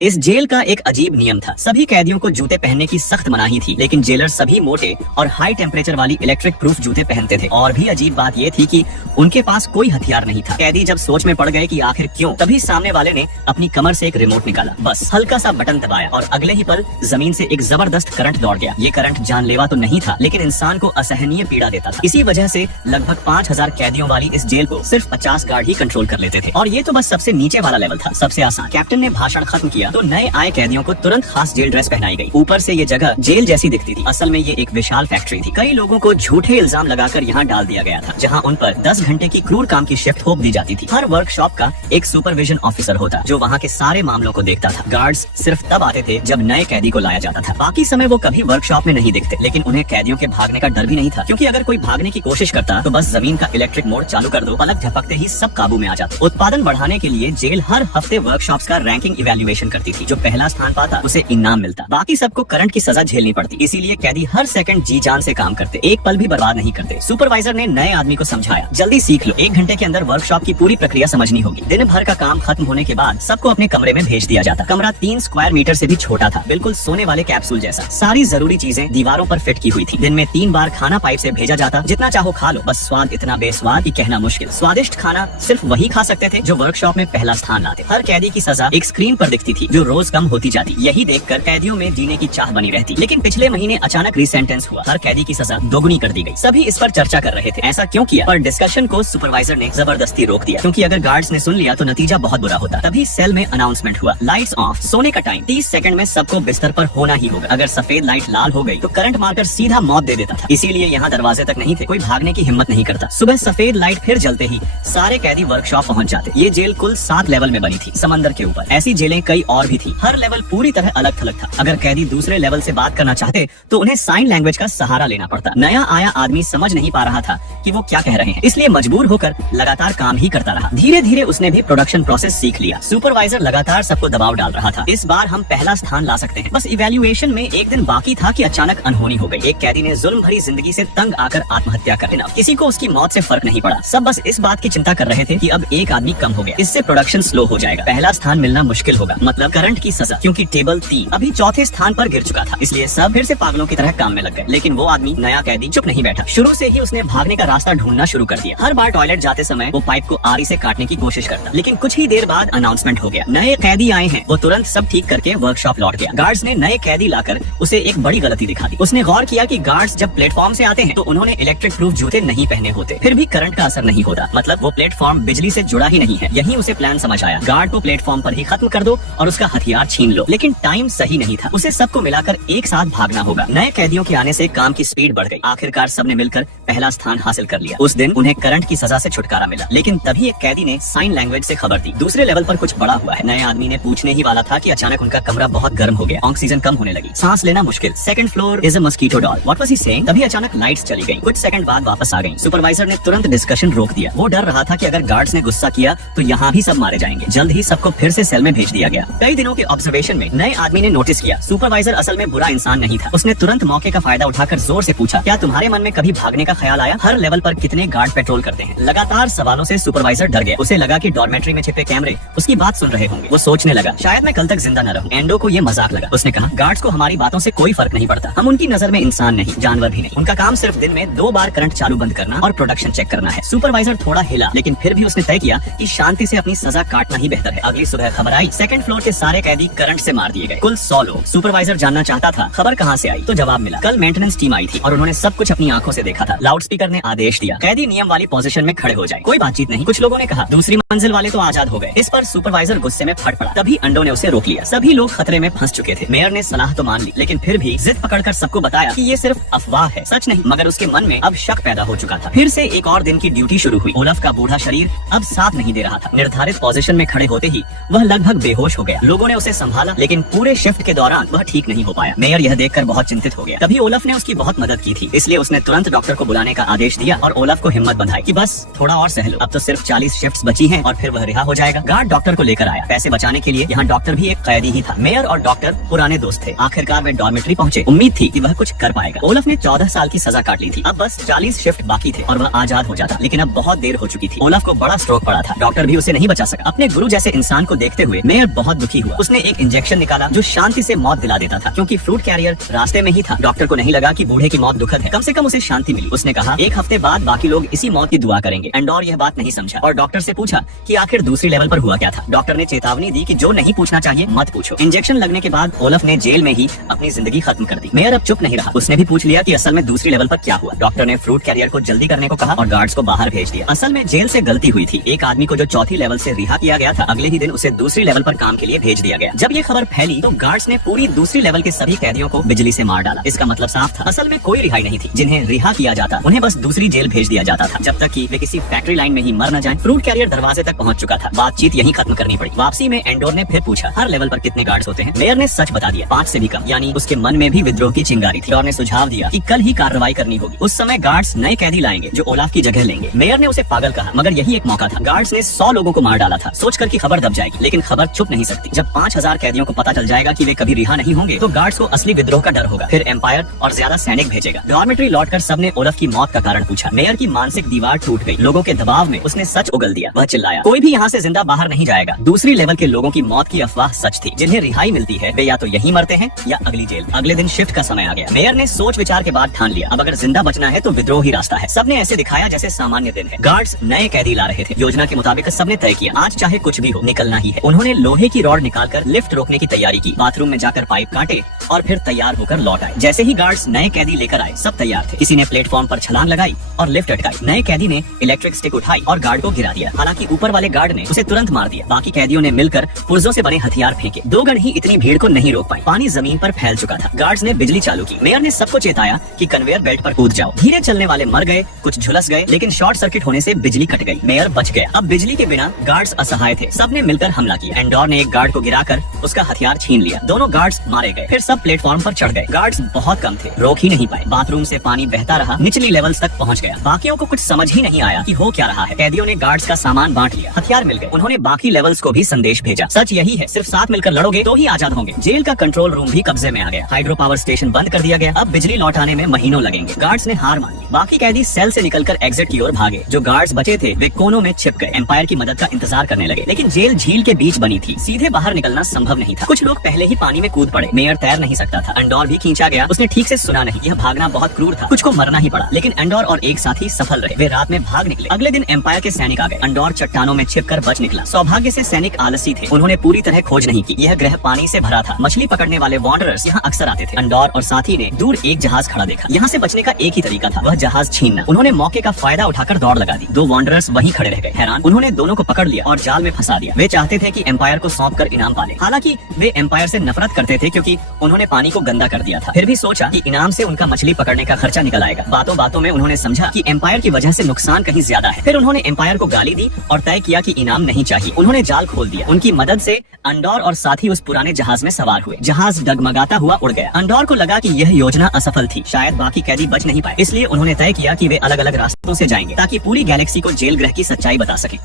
इस जेल का एक अजीब नियम था। सभी कैदियों को जूते पहनने की सख्त मनाही थी, लेकिन जेलर सभी मोटे और हाई टेम्परेचर वाली इलेक्ट्रिक प्रूफ जूते पहनते थे। और भी अजीब बात ये थी कि उनके पास कोई हथियार नहीं था। कैदी जब सोच में पड़ गए कि आखिर क्यों, तभी सामने वाले ने अपनी कमर से एक रिमोट निकाला, बस हल्का सा बटन दबाया और अगले ही पल जमीन से एक जबरदस्त करंट दौड़ गया। ये करंट जानलेवा तो नहीं था, लेकिन इंसान को असहनीय पीड़ा देता था। इसी वजह से लगभग 5000 कैदियों वाली इस जेल को सिर्फ 50 गार्ड ही कंट्रोल कर लेते थे। और ये तो बस सबसे नीचे वाला लेवल था, सबसे आसान। कैप्टन ने भाषण खत्म किया तो नए आए कैदियों को तुरंत खास जेल ड्रेस पहनाई गई। ऊपर से ये जगह जेल जैसी दिखती थी, असल में ये एक विशाल फैक्ट्री थी। कई लोगों को झूठे इल्जाम लगाकर यहाँ डाल दिया गया था, जहाँ उन पर 10 घंटे की क्रूर काम की शिफ्ट थोप दी जाती थी। हर वर्कशॉप का एक सुपरविजन ऑफिसर होता, जो वहाँ के सारे मामलों को देखता था। गार्ड्स सिर्फ तब आते थे जब नए कैदी को लाया जाता था, बाकी समय वो कभी वर्कशॉप में नहीं दिखते। लेकिन उन्हें कैदियों के भागने का डर भी नहीं था, क्योंकि अगर कोई भागने की कोशिश करता तो बस जमीन का इलेक्ट्रिक मोड चालू कर दो, पलक झपकते ही सब काबू में आ जाते। उत्पादन बढ़ाने के लिए जेल हर हफ्ते वर्कशॉप्स का रैंकिंग इवैल्यूएशन करती थी। जो पहला स्थान पाता उसे इनाम मिलता, बाकी सबको करंट की सजा झेलनी पड़ती। इसीलिए कैदी हर सेकंड जी जान से काम करते, एक पल भी बर्बाद नहीं करते। सुपरवाइजर ने नए आदमी को समझाया, जल्दी सीख लो, 1 घंटे के अंदर वर्कशॉप की पूरी प्रक्रिया समझनी होगी। दिन भर का काम खत्म होने के बाद सबको अपने कमरे में भेज दिया जाता। कमरा 3 स्क्वायर मीटर से भी छोटा था, बिल्कुल सोने वाले कैप्सूल जैसा। सारी जरूरी चीजें दीवारों पर फिट की हुई थी। दिन में 3 बार खाना पाइप से भेजा जाता, जितना चाहो खा लो, बस स्वाद इतना बेस्वाद कि कहना मुश्किल। स्वादिष्ट खाना सिर्फ वही खा सकते थे जो वर्कशॉप में पहला स्थान लाते। हर कैदी की सजा एक स्क्रीन पर दिखती थी, जो रोज कम होती जाती। यही देखकर कैदियों में जीने की चाह बनी रहती। लेकिन पिछले महीने अचानक रीसेंटेंस हुआ, हर कैदी की सजा दोगुनी कर दी गई। सभी इस पर चर्चा कर रहे थे, ऐसा क्यों किया, पर डिस्कशन को सुपरवाइजर ने जबरदस्ती रोक दिया, क्योंकि अगर गार्ड्स ने सुन लिया तो नतीजा बहुत बुरा होता। तभी सेल में अनाउंसमेंट हुआ, लाइट्स ऑफ, सोने का टाइम, 30 सेकंड में सबको बिस्तर पर होना ही होगा। अगर सफेद लाइट लाल हो गई तो करंट मारकर सीधा मौत दे देता था। इसीलिए यहाँ दरवाजे तक नहीं थे, कोई भागने की हिम्मत नहीं करता। सुबह सफेद लाइट फिर जलते ही सारे कैदी वर्कशॉप पहुँच जाते। ये जेल कुल 7 लेवल में बनी थी, समंदर के ऊपर। ऐसी जेलें कई और भी थी, हर लेवल पूरी तरह अलग थलग था। अगर कैदी दूसरे लेवल से बात करना चाहते तो उन्हें साइन लैंग्वेज का सहारा लेना पड़ता। नया आया आदमी समझ नहीं पा रहा था कि वो क्या कह रहे हैं, इसलिए मजबूर होकर लगातार काम ही करता रहा। धीरे धीरे उसने भी प्रोडक्शन प्रोसेस सीख लिया। सुपरवाइजर लगातार सबको दबाव डाल रहा था, इस बार हम पहला स्थान ला सकते हैं। बस इवैल्यूएशन में एक दिन बाकी था कि अचानक अनहोनी हो गई। एक कैदी ने जुल्म भरी जिंदगी से तंग आकर आत्महत्या कर लेना। किसी को उसकी मौत से फर्क नहीं पड़ा, सब बस इस बात की चिंता कर रहे थे कि अब एक आदमी कम हो गया, इससे प्रोडक्शन स्लो हो जाएगा, पहला स्थान मिलना मुश्किल होगा, मतलब करंट की सजा। क्योंकि टेबल 3 अभी चौथे स्थान पर गिर चुका था, इसलिए सब फिर से पागलों की तरह काम में लग गए। लेकिन वो आदमी, नया कैदी, चुप नहीं बैठा। शुरू से ही उसने भागने का रास्ता ढूंढना शुरू कर दिया। हर बार टॉयलेट जाते समय वो पाइप को आरी से काटने की कोशिश करता। लेकिन कुछ ही देर बाद अनाउंसमेंट हो गया, नए कैदी आए हैं। वो तुरंत सब ठीक करके वर्कशॉप लौट गया। गार्ड्स ने नए कैदी लाकर उसे एक बड़ी गलती दिखा दी। उसने गौर किया कि गार्ड्स जब प्लेटफॉर्म से आते हैं तो उन्होंने इलेक्ट्रिक प्रूफ जूते नहीं पहने होते, फिर भी करंट का असर नहीं होता, मतलब वो प्लेटफॉर्म बिजली से जुड़ा ही नहीं है। यही उसे प्लान समझ आया, गार्ड को प्लेटफॉर्म पर ही खत्म कर दो और उसका हथियार छीन लो। लेकिन टाइम सही नहीं था, उसे सबको मिलाकर एक साथ भागना होगा। नए कैदियों के आने से काम की स्पीड बढ़ गई। आखिरकार सबने मिलकर पहला स्थान हासिल कर लिया। उस दिन उन्हें करंट की सजा से छुटकारा मिला। लेकिन तभी एक कैदी ने साइन लैंग्वेज से खबर दी, दूसरे लेवल पर कुछ बड़ा हुआ है। नए आदमी ने पूछने ही वाला था कि अचानक उनका कमरा बहुत गर्म हो गया, ऑक्सीजन कम होने लगी, सांस लेना मुश्किल। Second floor is a mosquito doll, what was he saying? तभी अचानक लाइट्स चली गई, कुछ सेकंड बाद वापस आ गई। सुपरवाइजर ने तुरंत डिस्कशन रोक दिया। वो डर रहा था कि अगर गार्ड्स ने गुस्सा किया तो यहाँ भी सब मारे जाएंगे। जल्द ही सबको फिर से सेल में भेज दिया गया। कई दिनों के ऑब्जर्वेशन में नए आदमी ने नोटिस किया, सुपरवाइजर असल में बुरा इंसान नहीं था। उसने तुरंत मौके का फायदा उठाकर जोर से पूछा, क्या तुम्हारे मन में कभी भागने का ख्याल आया? हर लेवल पर कितने गार्ड पेट्रोल करते हैं? लगातार सवालों से सुपरवाइजर डर गया। उसे लगा कि डॉर्मेट्री में छिपे कैमरे उसकी बात सुन रहे होंगे। वो सोचने लगा, शायद मैं कल तक जिंदा न रहूं। एंडो को ये मजाक लगा। उसने कहा, गार्ड्स को हमारी बातों से कोई फर्क नहीं पड़ता, हम उनकी नजर में इंसान नहीं, जानवर भी नहीं। उनका काम सिर्फ दिन में 2 बार करंट चालू बंद करना और प्रोडक्शन चेक करना है। सुपरवाइजर थोड़ा हिला, लेकिन फिर भी उसने तय किया कि शांति से अपनी सजा काटना ही बेहतर है। अगली सुबह खबर आई, सेकंड फ्लोर के सारे कैदी करंट से मार दिए गए, कुल 100 लोग। सुपरवाइजर जानना चाहता था खबर कहाँ से आई, तो जवाब मिला, कल मेंटेनेंस टीम आई थी और उन्होंने सब कुछ अपनी आंखों से देखा था। लाउडस्पीकर ने आदेश दिया, कैदी नियम वाली पोजीशन में खड़े हो जाए। कोई बातचीत नहीं। कुछ लोगों ने कहा, दूसरी मंजिल वाले तो आजाद हो गए। इस पर सुपरवाइजर गुस्से में फट पड़ा। तभी अंडो ने उसे रोक लिया। सभी लोग खतरे में फंस चुके थे। मेयर ने सलाह तो मान ली, लेकिन फिर भी जिद पकड़कर सबको बताया कि ये सिर्फ अफवाह है, सच नहीं। मगर उसके मन में अब शक पैदा हो चुका था। फिर से एक और दिन की ड्यूटी शुरू हुई। ओलफ का बूढ़ा शरीर अब साथ नहीं दे रहा था। निर्धारित पोजीशन में खड़े होते ही वह लगभग बेहोश हो गया। लोगों ने उसे संभाला, लेकिन पूरे शिफ्ट के दौरान वह ठीक नहीं हो पाया। मेयर यह देखकर बहुत चिंतित हो गया। तभी ओलफ ने उसकी बहुत मदद की थी, इसलिए उसने तुरंत डॉक्टर को बुलाने का आदेश दिया और ओलफ को हिम्मत बंधाई कि बस थोड़ा और सह लो, अब तो सिर्फ 40 शिफ्ट्स बची हैं और फिर वह रिहा हो जाएगा। गार्ड डॉक्टर को लेकर आया। पैसे बचाने के लिए यहाँ डॉक्टर भी एक कैदी ही था। मेयर और डॉक्टर पुराने दोस्त थे। आखिरकार वे डॉर्मेट्री पहुंचे। उम्मीद थी कि वह कुछ कर पाएगा। ओलफ ने 14 साल की सजा काट ली थी, अब बस 40 शिफ्ट बाकी थे और वह आजाद हो जाता। लेकिन अब बहुत देर हो चुकी थी। ओलफ को बड़ा स्ट्रोक पड़ा था, डॉक्टर भी उसे नहीं बचा सका। अपने गुरु जैसे इंसान को देखते हुए मेयर बहुत दुखी हुआ। उसने एक इंजेक्शन निकाला जो शांति से मौत दिला देता था, क्योंकि फ्रूट कैरियर रास्ते में ही था। डॉक्टर को नहीं लगा कि बूढ़े की मौत दुखद है, कम से कम उसे शांति मिली। उसने कहा 1 हफ्ते बाद बाकी लोग इसी मौत की दुआ करेंगे। एंडोर यह बात नहीं समझा और डॉक्टर से पूछा कि आखिर दूसरी लेवल पर हुआ क्या था। डॉक्टर ने चेतावनी दी कि जो नहीं पूछना चाहिए मत पूछो। इंजेक्शन लगने के बाद ओलफ ने जेल में ही अपनी जिंदगी खत्म कर दी। मेयर अब चुप नहीं रहा, उसने भी पूछ लिया कि असल में दूसरी लेवल पर क्या हुआ। डॉक्टर ने फ्रूट कैरियर को जल्दी करने को कहा और गार्ड्स को बाहर भेज दिया। असल में जेल से गलती हुई थी। एक आदमी को जो चौथी लेवल से रिहा किया गया था, अगले ही दिन उसे दूसरी लेवल पर काम के लिए भेज दिया गया। जब ये खबर फैली तो गार्ड्स ने पूरी दूसरी लेवल के सभी कैदियों को बिजली से मार डाला। इसका मतलब साफ था, असल में कोई रिहाई नहीं थी। जिन्हें रिहा किया जाता उन्हें बस दूसरी जेल भेज दिया जाता था, जब तक कि वे किसी फैक्ट्री लाइन में ही मर न जाएं। फ्रूट कैरियर दरवाजे तक पहुंच चुका था। बातचीत यहीं खत्म करनी पड़ी। वापसी में एंडोर ने फिर पूछा हर लेवल पर कितने गार्ड्स होते हैं। मेयर ने सच बता दिया, 5 से भी कम। यानी उसके मन में भी विद्रोह की चिंगारी थी। एंडोर ने सुझाव दिया कि कल ही कार्रवाई करनी होगी। उस समय गार्ड्स नए कैदी लाएंगे जो ओलाफ की जगह लेंगे। मेयर ने उसे पागल कहा, मगर यही एक मौका था। गार्ड्स ने 100 लोगों को मार डाला था, सोचकर कि खबर दब जाएगी, लेकिन खबर छुप नहीं सकती। जब 5000 कैदियों को पता चल जाएगा कि वे कभी रिहा नहीं होंगे तो गार्ड्स को असली विद्रोह का डर होगा। फिर एम्पायर और ज्यादा सैनिक भेजेगा। डॉर्मेट्री लौटकर सबने ओलफ की मौत का कारण पूछा। मेयर की मानसिक दीवार टूट गई। लोगों के दबाव में उसने सच उगल दिया। वह चिल्लाया, कोई भी यहाँ से जिंदा बाहर नहीं जाएगा। दूसरी लेवल के लोगों की मौत की अफवाह सच थी। जिन्हें रिहाई मिलती है वे या तो यहीं मरते हैं या अगली जेल। अगले दिन शिफ्ट का समय आ गया। मेयर ने सोच विचार के बाद ठान लिया, अब अगर जिंदा बचना है तो विद्रोह ही रास्ता है। सबने ऐसे दिखाया जैसे सामान्य दिन है। गार्ड्स नए कैदी ला रहे थे। योजना के मुताबिक सबने तय किया, आज चाहे कुछ भी हो निकलना ही है। उन्होंने लोहे की रॉड निकालकर लिफ्ट रोकने की तैयारी की। बाथरूम में जाकर पाइप काटे और फिर तैयार होकर लौट आए। जैसे ही गार्ड्स नए कैदी लेकर आए, सब तैयार थे। किसी ने प्लेटफॉर्म पर छलांग लगाई और लिफ्ट अटकाई। नए कैदी ने इलेक्ट्रिक स्टिक उठाई और गार्ड को गिरा दिया। हालांकि ऊपर वाले गार्ड ने उसे तुरंत मार दिया। बाकी कैदियों ने मिलकर पुर्जों से बने हथियार फेंके। 2 गन ही इतनी भीड़ को नहीं रोक पाई। पानी जमीन पर फैल चुका था। गार्ड्स ने बिजली चालू की। मेयर ने सबको चेताया कि कन्वेयर बेल्ट पर कूद जाओ। धीरे चलने वाले मर गए, कुछ झुलस गए, लेकिन शॉर्ट सर्किट होने से बिजली कट गई। मेयर बच गया। अब बिजली के बिना गार्ड्स असहाय थे। सबने मिलकर हमला किया। एंडोर ने एक गार्ड को गिराकर उसका हथियार छीन लिया। दोनों गार्ड्स मारे गए। फिर सब प्लेटफॉर्म पर चढ़ गए। गार्ड्स बहुत कम थे, रोक ही नहीं पाए। बाथरूम से पानी बहता रहा, निचली लेवल्स तक पहुंच गया। बाकियों को कुछ समझ ही नहीं आया कि हो क्या रहा है। कैदियों ने गार्ड्स का सामान बांट लिया, हथियार मिल गए। उन्होंने बाकी लेवल्स को भी संदेश भेजा, सच यही है, सिर्फ साथ मिलकर लड़ोगे तो ही आजाद होंगे। जेल का कंट्रोल रूम भी कब्जे में आ गया। हाइड्रो पावर स्टेशन बंद कर दिया गया। अब बिजली लौटाने में महीनों लगेंगे। गार्ड्स ने हार मान ली। बाकी कैदी सेल से निकलकर एग्जिट की ओर भागे। जो गार्ड्स बचे थे वे कोनों में छिप गए। एम्पायर की मदद का इंतजार करने लगे, लेकिन जेल झील के बीच बनी थी। सीधे बाहर निकलना संभव नहीं था। कुछ लोग पहले ही पानी में कूद पड़े। मेयर तैर नहीं सकता था। एंडोर भी खींचा गया। उसने ठीक से सुना नहीं। यह भागना बहुत क्रूर था। कुछ को मरना ही पड़ा, लेकिन एंडोर और एक साथी सफल रहे। वे रात में भाग निकले। अगले दिन एम्पायर के सैनिक आ गए। एंडोर चट्टानों में छिपकर बच निकला। सौभाग्य से सैनिक आलसी थे। उन्होंने पूरी तरह खोज नहीं की। यह ग्रह पानी से भरा था। मछली पकड़ने वाले वॉन्डरर्स यहाँ अक्सर आते थे। एंडोर और साथी ने दूर एक जहाज खड़ा देखा। यहाँ से बचने का एक ही तरीका था, वह जहाज छीनना। उन्होंने मौके का फायदा उठाकर दौड़ लगा दी। 2 वॉन्डरर्स वहीं खड़े रह गए। हैरान, उन्होंने दोनों को पकड़ लिया और जाल में फंसा दिया। वे चाहते थे कि एम्पायर को सौंप कर इनाम पाले। हालांकि वे एम्पायर से नफरत करते थे क्योंकि उन्होंने पानी को गंदा कर दिया था। फिर भी सोचा कि इनाम से उनका मछली पकड़ने का खर्चा निकल आएगा। बातों बातों में उन्होंने समझा कि एम्पायर की वजह से नुकसान कहीं ज्यादा है। फिर उन्होंने एम्पायर को गाली दी और तय किया कि इनाम नहीं चाहिए। उन्होंने जाल खोल दिया। उनकी मदद से एंडोर और साथी उस पुराने जहाज में सवार हुए। जहाज डगमगाता हुआ उड़ गया। एंडोर को लगा कि यह योजना असफल थी, शायद बाकी कैदी बच नहीं पाए। इसलिए उन्होंने तय किया कि वे अलग अलग रास्तों से जाएंगे ताकि पूरी गैलेक्सी को जेल ग्रह की सच्चाई बता सके।